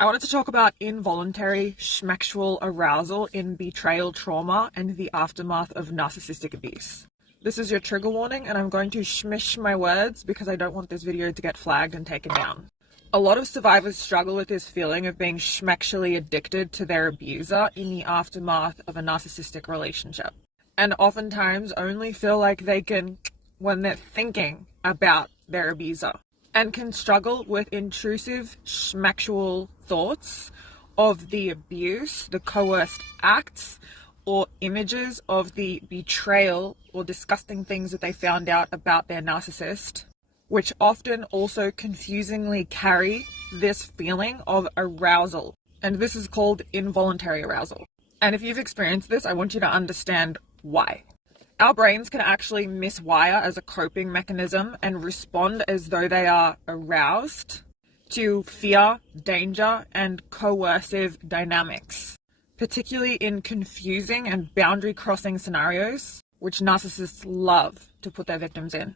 I wanted to talk about involuntary schmexual arousal in betrayal trauma and the aftermath of narcissistic abuse. This is your trigger warning, and I'm going to shmish my words because I don't want this video to get flagged and taken down. A lot of survivors struggle with this feeling of being schmexually addicted to their abuser in the aftermath of a narcissistic relationship, and oftentimes only feel like they can when they're thinking about their abuser, and can struggle with intrusive schmexual thoughts of the abuse, the coerced acts, or images of the betrayal or disgusting things that they found out about their narcissist, which often also confusingly carry this feeling of arousal. And this is called involuntary arousal. And if you've experienced this, I want you to understand why. Our brains can actually miswire as a coping mechanism and respond as though they are aroused to fear, danger, and coercive dynamics, particularly in confusing and boundary-crossing scenarios, which narcissists love to put their victims in.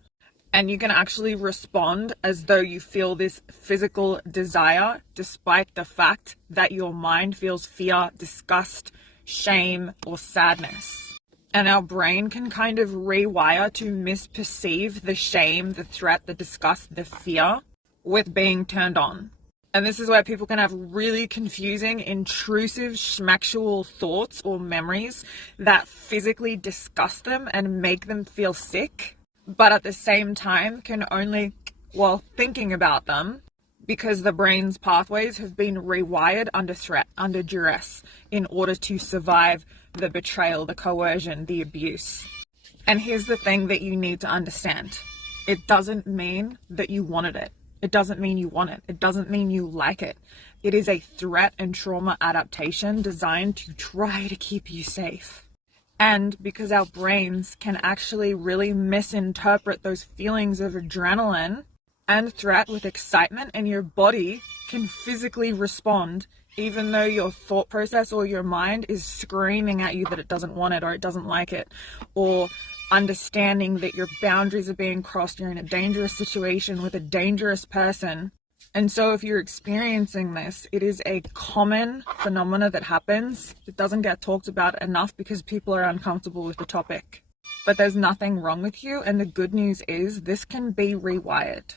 And you can actually respond as though you feel this physical desire, despite the fact that your mind feels fear, disgust, shame, or sadness. And our brain can kind of rewire to misperceive the shame, the threat, the disgust, the fear with being turned on. And this is where people can have really confusing, intrusive, schmexual thoughts or memories that physically disgust them and make them feel sick, but at the same time can only, while thinking about them, because the brain's pathways have been rewired under threat, under duress, in order to survive the betrayal, the coercion, the abuse. And here's the thing that you need to understand. It doesn't mean that you wanted it. It doesn't mean you want it. It doesn't mean you like it. It is a threat and trauma adaptation designed to try to keep you safe. And because our brains can actually really misinterpret those feelings of adrenaline and threat with excitement, and your body can physically respond even though your thought process or your mind is screaming at you that it doesn't want it or it doesn't like it, or understanding that your boundaries are being crossed, you're in a dangerous situation with a dangerous person. And so if you're experiencing this, it is a common phenomena that happens. It doesn't get talked about enough because people are uncomfortable with the topic. But there's nothing wrong with you, and the good news is this can be rewired.